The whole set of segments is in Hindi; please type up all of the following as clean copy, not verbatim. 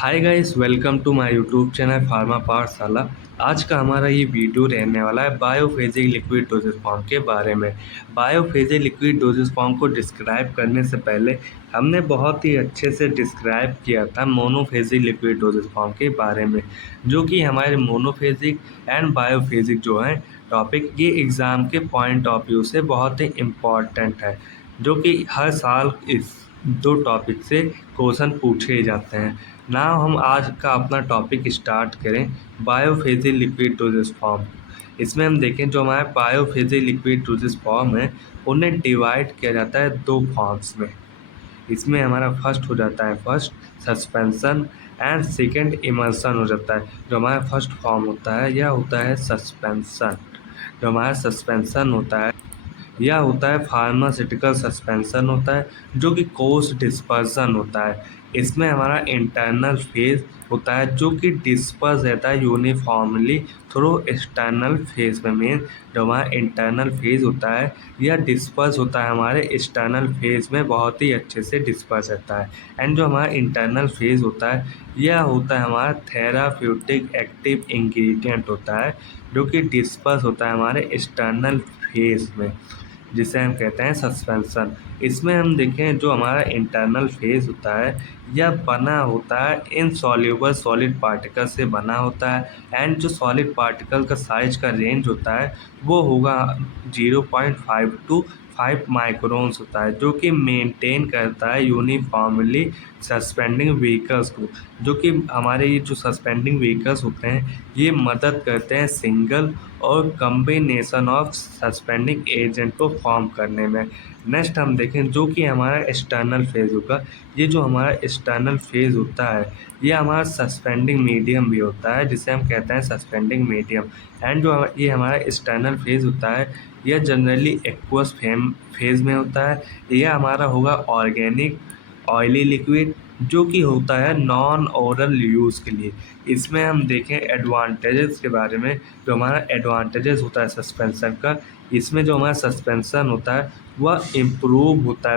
Hi guys, welcome to my YouTube channel pharma Pathshala. आज का हमारा ये वीडियो रहने वाला है बायोफेजिक लिक्विड डोसेज फॉर्म के बारे में। बायोफेजिक लिक्विड डोसेज फॉर्म को डिस्क्राइब करने से पहले हमने बहुत ही अच्छे से डिस्क्राइब किया था मोनोफेजिक लिक्विड डोसेज फॉर्म के बारे में, जो कि हमारे मोनोफेजिक एंड बायोफेजिक जो है टॉपिक, ये एग्ज़ाम के पॉइंट ऑफ व्यू से बहुत ही इम्पॉर्टेंट है, जो कि हर साल इस दो टॉपिक से क्वेश्चन पूछे जाते हैं। ना हम आज का अपना टॉपिक स्टार्ट करें बायोफेजिक लिक्विड डोसेज फॉर्म। इसमें हम देखें जो हमारे बायोफेजिक लिक्विड डोसेज फॉर्म है उन्हें डिवाइड किया जाता है दो फॉर्म्स में। इसमें हमारा फर्स्ट हो जाता है first suspension and second emulsion हो जाता है। जो हमारा फर्स्ट फॉर्म होता है यह होता है सस्पेंसन। जो हमारा सस्पेंसन होता है यह होता है फार्मास्यूटिकल सस्पेंसन होता है, जो कि कोर्स डिस्पर्सन होता है। इसमें हमारा इंटरनल फेज होता है जो कि डिस्पर्स रहता है यूनिफॉर्मली थ्रू एक्सटर्नल फेज में। मीन जो हमारा इंटरनल फेज होता है यह डिस्पर्स होता है हमारे एक्सटर्नल फेज में, बहुत ही अच्छे से डिस्पर्स रहता है। एंड जो हमारा इंटरनल फेज होता है यह होता है हमारा थेराप्यूटिक एक्टिव इंग्रेडिएंट होता है, जो कि डिस्पर्स होता है हमारे एक्सटर्नल फेज में, जिसे हम कहते हैं सस्पेंसन। इसमें हम देखें जो हमारा इंटरनल फेज होता है यह बना होता है इनसॉल्युबल सॉलिड पार्टिकल से बना होता है। एंड जो सॉलिड पार्टिकल का साइज का रेंज होता है वो होगा 0.5 टू 5 माइक्रोन्स होता है, जो कि मेंटेन करता है यूनिफॉर्मली सस्पेंडिंग व्हीकल्स को। जो कि हमारे ये जो सस्पेंडिंग व्हीकल्स होते हैं ये मदद करते हैं सिंगल और कम्बिनेशन ऑफ सस्पेंडिंग एजेंट को फॉर्म करने में। नेक्स्ट हम देखें जो कि हमारा एक्सटर्नल फेज होगा। ये जो हमारा एक्सटर्नल फेज होता है ये हमारा सस्पेंडिंग मीडियम भी होता है, जिसे हम कहते हैं सस्पेंडिंग मीडियम। एंड जो ये हमारा एक्सटर्नल फेज होता है यह जनरली एक्वस फेज में होता है। यह हमारा होगा ऑर्गेनिक ऑयली लिक्विड, जो कि होता है नॉन ओरल यूज़ के लिए। इसमें हम देखें एडवांटेजेस के बारे में। जो हमारा एडवांटेजेस होता है सस्पेंसन का, इसमें जो हमारा सस्पेंसन होता है वह इम्प्रूव होता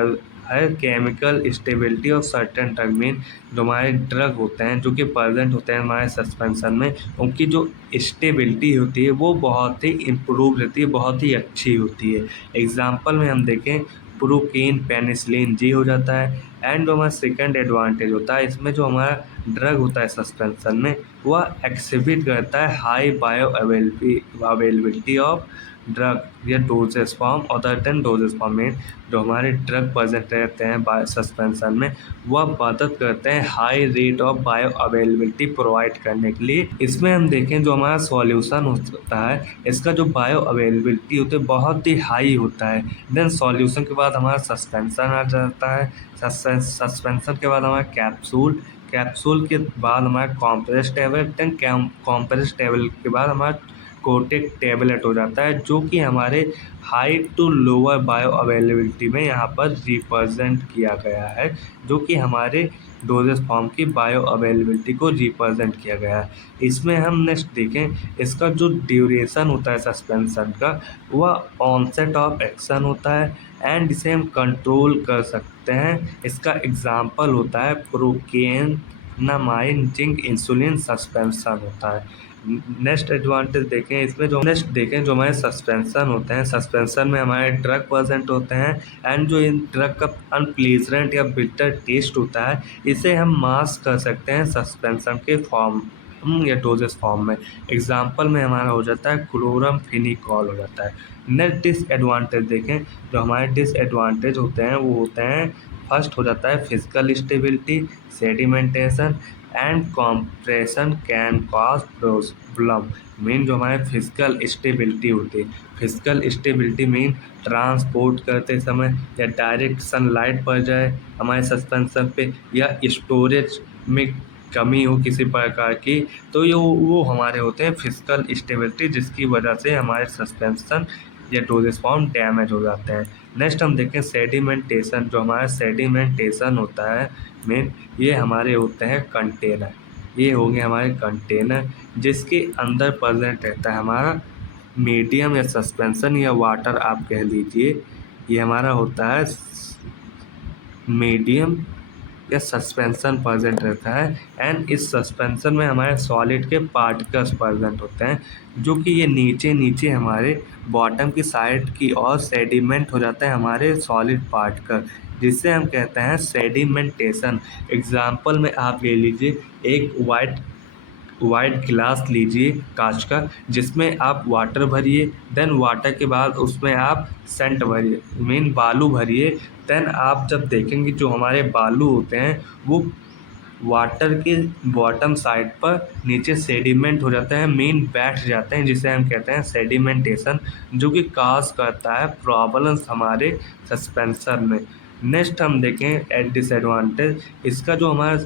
है chemical stability of certain drug. Mean जो हमारे ड्रग होते हैं जो कि प्रेजेंट होते हैं हमारे सस्पेंसन में, उनकी जो स्टेबिलिटी होती है वो बहुत ही इम्प्रूव रहती है, बहुत ही अच्छी होती है। एग्जाम्पल में हम देखें प्रोकेन पेनिसिलिन जी हो जाता है। एंड जो हमारा सेकंड एडवांटेज होता है इसमें जो हमारा ड्रग होता है सस्पेंसन में वह एक्सिबिट करता है high bioavailability of drug या doses form other than doses form में। जो हमारे ड्रग प्रेजेंट रहते हैं सस्पेंसन में वह मदद करते हैं high rate of bio availability provide करने के लिए। इसमें हम देखें जो हमारा सॉल्यूशन होता है इसका जो बायो अवेलेबिलिटी होती है बहुत ही हाई होता है। देन सॉल्यूशन के बाद हमारा सस्पेंसन आ जाता है। सस्पेंसन के बाद हमारा कैप्सूल, कैप्सूल के बाद हमारा compress tablet, then compress tablet के बाद हमारा कोटेक टेबलेट हो जाता है, जो कि हमारे high to lower bioavailability में यहाँ पर रिप्रेजेंट किया गया है, जो कि हमारे डोजेस फॉर्म की बायो अवेलेबिलिटी को रिप्रेजेंट किया गया है। इसमें हम नेक्स्ट देखें इसका जो ड्यूरेशन होता है सस्पेंसन का वह ऑनसेट ऑफ एक्शन होता है एंड इसे हम कंट्रोल कर सकते हैं। इसका एग्जाम्पल होता है प्रोकेन नामाइन जिंक इंसुलिन सस्पेंसन होता है। नेक्स्ट एडवांटेज देखें इसमें जो नेक्स्ट देखें जो हमारे सस्पेंसन होते हैं, सस्पेंसन में हमारे ड्रग प्रेजेंट होते हैं। एंड जो इन ड्रग का अनप्लीजेंट या बिटर टेस्ट होता है इसे हम मास्क कर सकते हैं सस्पेंसन के फॉर्म या डोजेस फॉर्म में। एग्जाम्पल में हमारा हो जाता है क्लोरामफेनिकॉल हो जाता है। नेक्स्ट डिसएडवांटेज देखें जो हमारे डिसएडवांटेज होते हैं वो होते हैं फर्स्ट हो जाता है physical stability, sedimentation and compression can cause problem. Mean जो हमारे फिजिकल स्टेबिलिटी होती है, फिजिकल स्टेबिलिटी मीन ट्रांसपोर्ट करते समय या डायरेक्ट सनलाइट पड़ जाए हमारे सस्पेंसन पे या स्टोरेज में कमी हो किसी प्रकार की, तो ये वो हमारे होते हैं फिजिकल स्टेबिलिटी, जिसकी वजह से हमारे सस्पेंसन या डोजेस फॉर्म डैमेज हो जाते हैं। नेक्स्ट हम देखें सेडिमेंटेशन। जो हमारा सेडिमेंटेशन होता है मेन, ये हमारे होते हैं कंटेनर। ये हो गए हमारे कंटेनर जिसके अंदर प्रेजेंट रहता है हमारा मीडियम या सस्पेंसन या वाटर आप कह लीजिए। ये हमारा होता है मीडियम या सस्पेंशन प्रेजेंट रहता है। एंड इस सस्पेंशन में हमारे सॉलिड के पार्टिकल्स प्रेजेंट होते हैं, जो कि ये नीचे नीचे हमारे बॉटम की साइड की ओर सेडिमेंट हो जाता है हमारे सॉलिड पार्टिकल, जिससे हम कहते हैं सेडिमेंटेशन। एग्जाम्पल में आप ले लीजिए एक वाइट गिलास लीजिए कांच का, जिसमें आप वाटर भरिए, देन वाटर के बाद उसमें आप सेंट भरिए, मीन बालू भरिए। देन आप जब देखेंगे जो हमारे बालू होते हैं वो वाटर के बॉटम साइड पर नीचे सेडिमेंट हो जाते हैं, मीन बैठ जाते हैं, जिसे हम कहते हैं सेडिमेंटेशन, जो कि काज करता है प्रॉब्लम्स हमारे सस्पेंशन में। नेक्स्ट हम देखें एट डिसएडवांटेज, इसका जो हमारा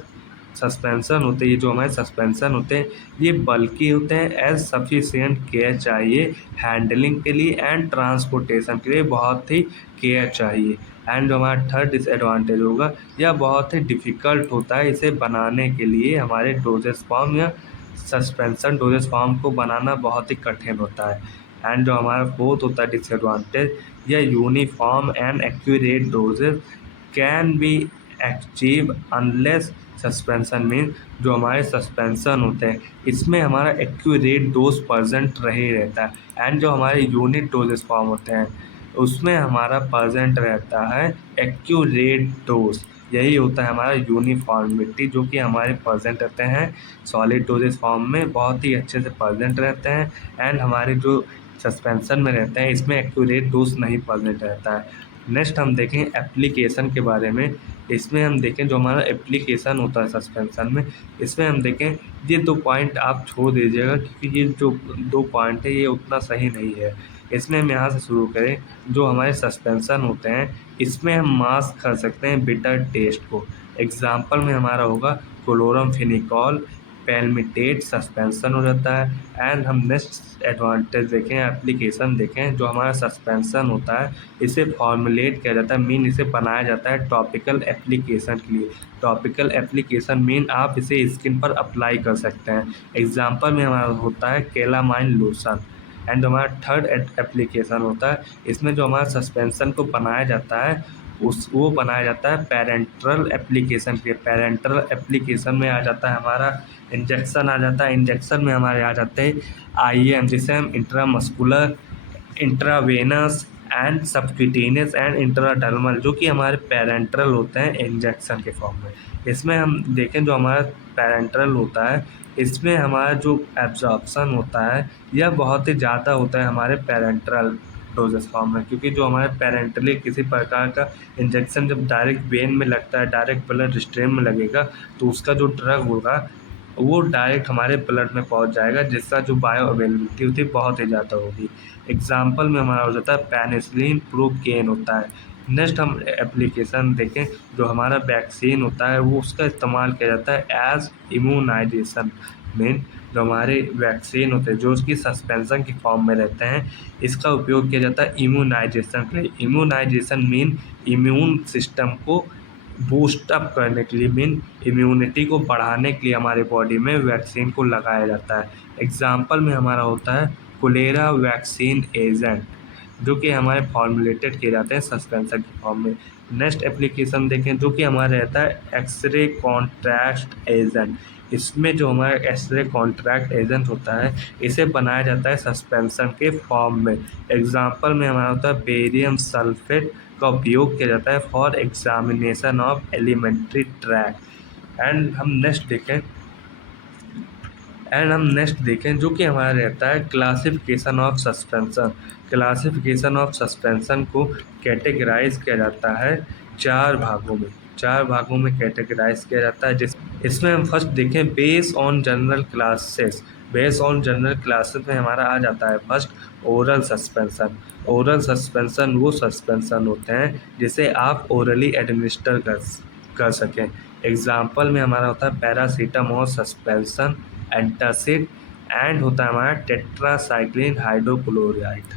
सस्पेंशन होते हैं, ये जो हमारे सस्पेंशन होते हैं ये बल्कि होते हैं, एज सफिशिएंट केयर चाहिए हैंडलिंग के लिए एंड ट्रांसपोर्टेशन के लिए, बहुत ही केयर चाहिए। एंड जो हमारा थर्ड डिसएडवांटेज होगा, यह बहुत ही डिफ़िकल्ट होता है इसे बनाने के लिए, हमारे डोजेस फॉर्म या सस्पेंशन डोजेस फॉर्म को बनाना बहुत ही कठिन होता है। एंड जो हमारा फोर्थ होता है डिसएडवांटेज, यह uniform and accurate doses can be achieve unless suspension mean, जो हमारे सस्पेंशन होते हैं इसमें हमारा एक्यूरेट डोज प्रेजेंट रहे रहता है। एंड जो हमारे यूनिट डोजेस फॉर्म होते हैं उसमें हमारा प्रेजेंट रहता है एक्यूरेट डोज। यही होता है हमारा यूनिफॉर्मिटी, जो कि हमारे प्रेजेंट रहते हैं सॉलिड डोजेस फॉर्म में, बहुत ही अच्छे से प्रेजेंट रहते हैं। एंड हमारे जो सस्पेंशन में रहते हैं इसमें एक्यूरेट डोज नहीं प्रेजेंट रहता है। नेक्स्ट हम देखें एप्लीकेशन के बारे में। इसमें हम देखें जो हमारा एप्लीकेशन होता है सस्पेंशन में, इसमें हम देखें ये 2 पॉइंट आप छोड़ दीजिएगा, क्योंकि ये जो 2 पॉइंट है ये उतना सही नहीं है। इसमें हम यहाँ से शुरू करें, जो हमारे सस्पेंशन होते हैं इसमें हम मास्क कर सकते हैं बिटर टेस्ट को। एग्जाम्पल में हमारा होगा क्लोरमफेनिकॉल पैल्मिटेट सस्पेंशन हो जाता है। एंड हम नेक्स्ट एडवांटेज देखें, एप्लीकेशन देखें, जो हमारा सस्पेंशन होता है इसे फॉर्मुलेट किया जाता है, मीन इसे बनाया जाता है टॉपिकल एप्लीकेशन के लिए। टॉपिकल एप्लीकेशन मीन आप इसे स्किन पर अप्लाई कर सकते हैं। एग्जाम्पल में हमारा होता है केलामाइन लोशन। एंड जो हमारा थर्ड एप्लीकेशन होता है, इसमें जो हमारा सस्पेंशन को बनाया जाता है वो बनाया जाता है पेरेंट्रल एप्लीकेशन के। पेरेंट्रल एप्लीकेशन में आ जाता है हमारा इंजेक्शन आ जाता है, इंजेक्शन में हमारे आ जाते हैं IM, जिसे हम intramuscular, intravenous and subcutaneous and intradermal, जो कि हमारे पेरेंट्रल होते हैं इंजेक्शन के फॉर्म में। इसमें हम देखें जो हमारा पेरेंट्रल होता है इसमें हमारा जो एब्जॉर्प्शन होता है यह बहुत ही ज़्यादा होता है हमारे पेरेंट्रल डोजेस फॉर्म में, क्योंकि जो हमारे पेरेंटली किसी प्रकार का इंजेक्शन जब डायरेक्ट वेन में लगता है, डायरेक्ट ब्लड स्ट्रीम में लगेगा, तो उसका जो ड्रग होगा वो डायरेक्ट हमारे ब्लड में पहुंच जाएगा, जिसका जो बायो अवेलेबिलिटी होती है बहुत ही ज़्यादा होगी। एग्जाम्पल में हमारा हो जाता है पेनिसिलिन प्रोकेन होता है। नेक्स्ट हम एप्लीकेशन देखें, जो हमारा वैक्सीन होता है वो उसका इस्तेमाल किया जाता है एज इम्यूनाइजेशन मीन, जो हमारे वैक्सीन होते हैं जो उसकी सस्पेंशन की फॉर्म में रहते हैं, इसका उपयोग किया जाता है इम्यूनाइजेशन के लिए। इम्यूनाइजेशन मीन इम्यून सिस्टम को बूस्ट अप करने के लिए, मीन इम्यूनिटी को बढ़ाने के लिए हमारे बॉडी में वैक्सीन को लगाया जाता है। एग्जाम्पल में हमारा होता है कोलेरा वैक्सीन एजेंट, जो कि हमारे फॉर्मुलेटेड किए जाते हैं सस्पेंशन के फॉर्म में। नेक्स्ट एप्लीकेशन देखें, जो कि हमारा रहता है एक्सरे कॉन्ट्रैक्ट एजेंट। इसमें जो हमारा एक्सरे कॉन्ट्रैक्ट एजेंट होता है इसे बनाया जाता है सस्पेंशन के फॉर्म में। एग्जाम्पल में हमारा होता है बेरियम सल्फेट का उपयोग किया जाता है for examination of elementary track. And हम नेक्स्ट देखें जो कि हमारा रहता है classification of suspension. Classification of suspension को कैटेगराइज किया जाता है 4 भागों में कैटेगराइज किया जाता है। इसमें हम फर्स्ट देखें base on general classes. Base on general classes में हमारा आ जाता है first oral suspension. Oral suspension वो सस्पेंशन होते हैं जिसे आप ओरली एडमिनिस्टर कर सकें। एग्जाम्पल में हमारा होता है पैरासीटामोल सस्पेंशन, एंटासिड, एंड होता है हमारा टेट्रासाइक्लिन हाइड्रोक्लोराइड।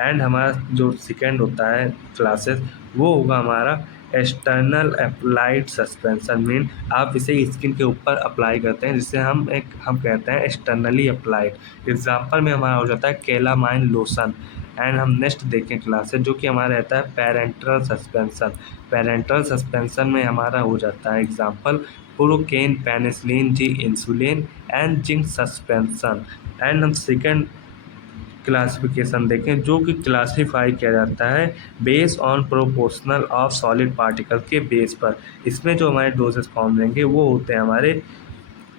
एंड हमारा जो सेकेंड होता है क्लासेस वो होगा हमारा एक्सटर्नल अप्लाइड सस्पेंशन मीन, आप इसे स्किन के ऊपर अप्लाई करते हैं जिससे हम कहते हैं एक्सटर्नली अप्लाइड। एग्जाम्पल में हमारा हो जाता है केलामाइन लोशन। एंड हम नेक्स्ट देखें क्लासेस जो कि हमारा रहता है पैरेंटल सस्पेंशन। पैरेंटल सस्पेंशन में हमारा हो जाता है example procaine, penicillin, G insulin and zinc suspension. And हम सेकेंड क्लासिफिकेशन देखें जो कि क्लासीफाई किया जाता है base on proportional of solid particle के बेस पर। इसमें जो हमारे डोजेस फॉर्म लेंगे वो होते हैं हमारे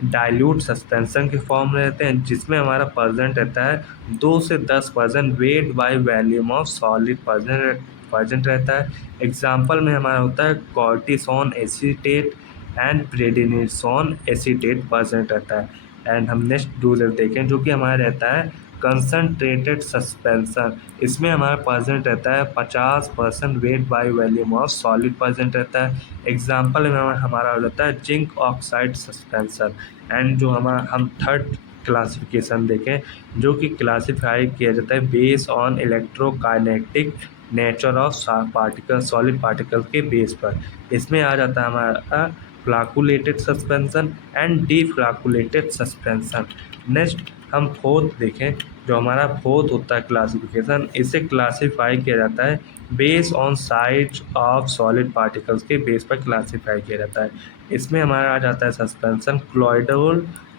डाइल्यूट सस्पेंशन के फॉर्म रहते हैं, जिसमें हमारा परसेंट रहता है 2 से 10% weight by volume of solid percent रहता है। एग्जाम्पल में हमारा होता है cortisone acetate and prednisone acetate percent रहता है। एंड हम नेक्स्ट डोजेस देखें जो कि हमारा रहता है कंसनट्रेटेड सस्पेंशन। इसमें हमारा परसेंट रहता है 50% wait by volume of solid percent रहता है। एग्जाम्पल में हमारा हो जाता है जिंक ऑक्साइड सस्पेंशन। एंड जो हम थर्ड क्लासिफिकेशन देखें जो कि क्लासीफाई किया जाता है base on electrokinetic nature of particle, solid particle के बेस पर। इसमें आ जाता है हमारा फ्लाकुलेटेड सस्पेंशन एंड डीफ्लाकुलेटेड सस्पेंशन। नेक्स्ट हम फोर्थ देखें जो हमारा फोर्थ होता है क्लासिफिकेशन, इसे क्लासीफाई किया जाता है base on size of solid particles के बेस पर क्लासीफाई किया जाता है। इसमें हमारा आ जाता है सस्पेंशन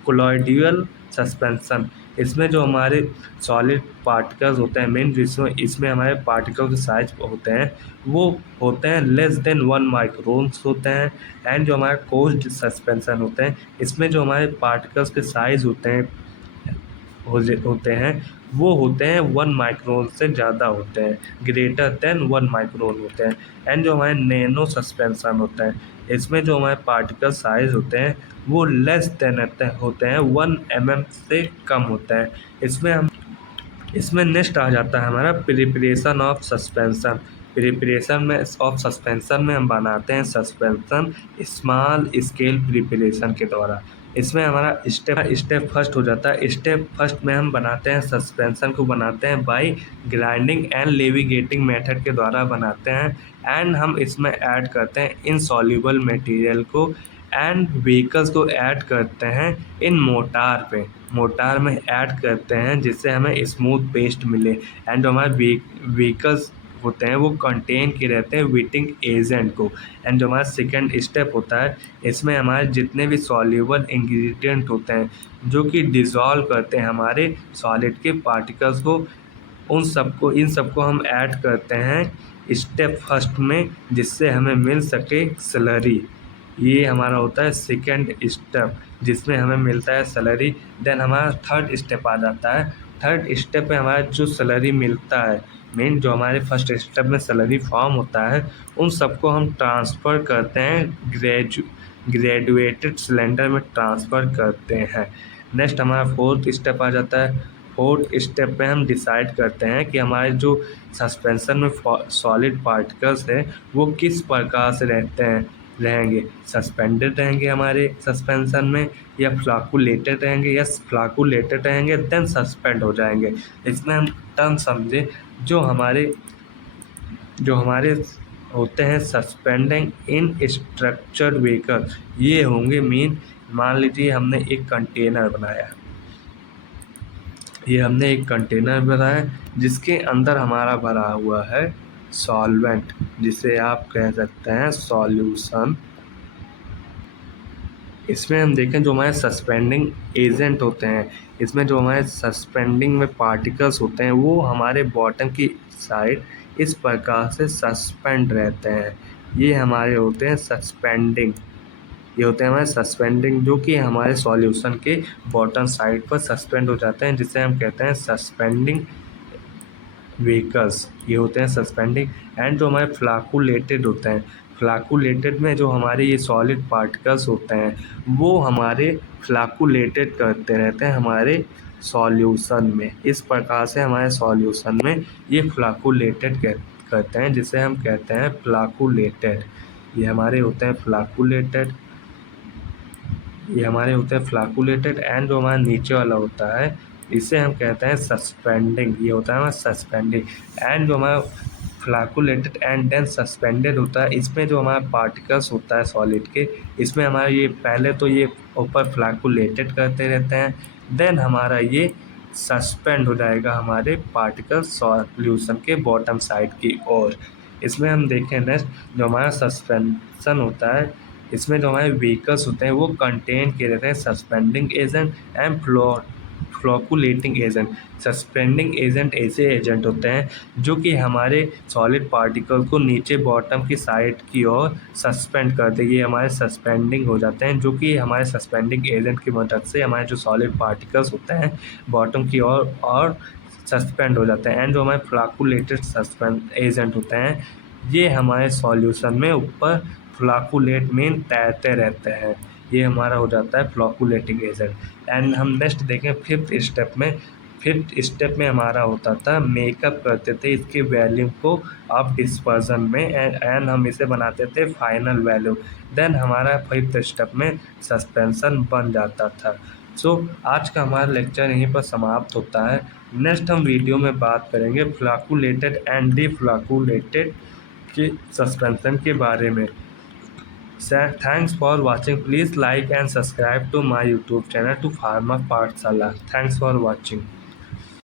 कोलॉइडियल सस्पेंशन। इसमें जो हमारे सॉलिड पार्टिकल्स होते हैं मेन जिसमें इसमें हमारे पार्टिकल के साइज होते हैं वो होते हैं लेस देन 1 माइक्रोन्स होते हैं। एंड जो हमारे कोज्ड सस्पेंशन होते हैं इसमें जो हमारे पार्टिकल्स के साइज होते हैं वो होते हैं 1 माइक्रोन से ज़्यादा होते हैं, ग्रेटर देन 1 माइक्रोन होते हैं। एंड जो हमारे नैनो सस्पेंशन होता है इसमें जो हमारे पार्टिकल साइज होते हैं वो लेस देन होते हैं 1 mm से कम होता है। इसमें नेक्स्ट आ जाता है हमारा प्रिपरेशन ऑफ सस्पेंशन। प्रिपरेशन में ऑफ सस्पेंशन में हम बनाते हैं सस्पेंशन स्मॉल स्केल प्रिपरेशन के द्वारा। इसमें हमारा स्टेप फर्स्ट हो जाता है। स्टेप फर्स्ट में हम बनाते हैं सस्पेंशन को बनाते हैं बाय ग्राइंडिंग एंड लेविगेटिंग मेथड के द्वारा बनाते हैं। एंड हम इसमें ऐड करते हैं इनसॉल्यूबल मटेरियल को एंड व्हीकल्स को ऐड करते हैं इन मोटार में ऐड करते हैं जिससे हमें स्मूथ पेस्ट मिले। एंड जो हमारे व्हीकल्स होते हैं वो कंटेन के रहते हैं विटिंग एजेंट को। एंड जो हमारा सेकेंड स्टेप होता है इसमें हमारे जितने भी सॉल्यूबल इंग्रेडिएंट होते हैं जो कि डिज़ोल्व करते हैं हमारे सॉलिड के पार्टिकल्स को इन सबको हम ऐड करते हैं स्टेप फर्स्ट में जिससे हमें मिल सके स्लरी। ये हमारा होता है सेकेंड स्टेप जिसमें हमें मिलता है स्लरी। देन हमारा थर्ड स्टेप आ जाता है। थर्ड स्टेप में हमारा जो स्लरी मिलता है मेन जो हमारे फर्स्ट स्टेप में स्लरी फॉर्म होता है उन सबको हम ट्रांसफ़र करते हैं ग्रेजुएटेड सिलेंडर में ट्रांसफ़र करते हैं। नेक्स्ट हमारा फोर्थ स्टेप आ जाता है। फोर्थ स्टेप में हम डिसाइड करते हैं कि हमारे जो सस्पेंशन में सॉलिड पार्टिकल्स हैं वो किस प्रकार से रहेंगे, सस्पेंडेड रहेंगे हमारे सस्पेंशन में या फ्लाकुलेटेड रहेंगे, या फ्लाकुलेटेड रहेंगे देन सस्पेंड हो जाएंगे। इसमें हम टर्म समझे जो हमारे होते हैं सस्पेंडिंग इन स्ट्रक्चर्ड व्हीकल। ये होंगे मीन मान लीजिए हमने एक कंटेनर बनाया जिसके अंदर हमारा भरा हुआ है सॉल्वेंट जिसे आप कह सकते हैं सॉल्यूशन। इसमें हम देखें जो हमारे सस्पेंडिंग एजेंट होते हैं इसमें जो हमारे सस्पेंडिंग में पार्टिकल्स होते हैं वो हमारे बॉटम की साइड इस प्रकार से सस्पेंड रहते हैं। ये हमारे होते हैं सस्पेंडिंग। ये होते हैं हमारे सस्पेंडिंग जो कि हमारे सॉल्यूशन के बॉटम साइड पर सस्पेंड हो जाते हैं जिसे हम कहते हैं सस्पेंडिंग व्हीकल्स। ये होते हैं सस्पेंडिंग। एंड जो हमारे फ्लाकुलेटेड होते हैं फ्लाकुलेटेड में जो हमारे ये सॉलिड पार्टिकल्स होते हैं वो हमारे फ्लाकुलेटेड करते रहते हैं हमारे सॉल्यूशन में। इस प्रकार से हमारे सॉल्यूशन में ये फ्लाकुलेटेड करते हैं जिसे हम कहते हैं फ्लाकुलेटेड। ये हमारे होते हैं फ्लाकुलेटेड। एंड जो हमारा नीचे वाला होता है इसे हम कहते हैं सस्पेंडिंग। ये होता है हमारा सस्पेंडिंग। एंड जो हमारा फ्लाकुलेटेड एंड देन सस्पेंडेड होता है इसमें जो हमारा पार्टिकल्स होता है सॉलिड के इसमें हमारा ये पहले तो ये ऊपर फ्लाकुलेटेड करते रहते हैं देन हमारा ये सस्पेंड हो जाएगा हमारे पार्टिकल सॉल्यूशन के बॉटम साइड की ओर। इसमें हम देखें नेक्स्ट, जो हमारा सस्पेंशन होता है, इसमें जो हमारे व्हीकल्स होते हैं वो कंटेन किए रहते हैं suspending agent and फ्लोकुलेटिंग agent. Suspending agent ऐसे एजेंट होते हैं जो कि हमारे सॉलिड पार्टिकल को नीचे बॉटम की साइड की ओर सस्पेंड कर देंगे, हमारे सस्पेंडिंग हो जाते हैं, जो कि हमारे सस्पेंडिंग एजेंट की मदद से हमारे जो सॉलिड पार्टिकल्स होते हैं बॉटम की ओर और सस्पेंड हो जाते हैं। एंड जो हमारे फ्लाकुलेटेड सस्पेंड एजेंट होते हैं ये हमारे सॉल्यूशन में ऊपर फ्लाकुलेट में तैरते रहते हैं। ये हमारा हो जाता है फ्लाकुलेटिंग एजेंट। एंड हम नेक्स्ट देखें फिफ्थ स्टेप में। फिफ्थ स्टेप में हमारा होता था मेकअप करते थे इसके वैल्यूम को अब डिस्पर्जन में एंड हम इसे बनाते थे फाइनल वैल्यू। देन हमारा फिफ्थ स्टेप में सस्पेंशन बन जाता था। सो आज का हमारा लेक्चर यहीं पर समाप्त होता है। नेक्स्ट हम वीडियो में बात करेंगे फ्लाकुलेटेड एंड डिफ्लाकुलेटेड के सस्पेंशन के बारे में। Thanks for watching. Please like and subscribe to my YouTube channel to Pharma Pathshala. Thanks for watching.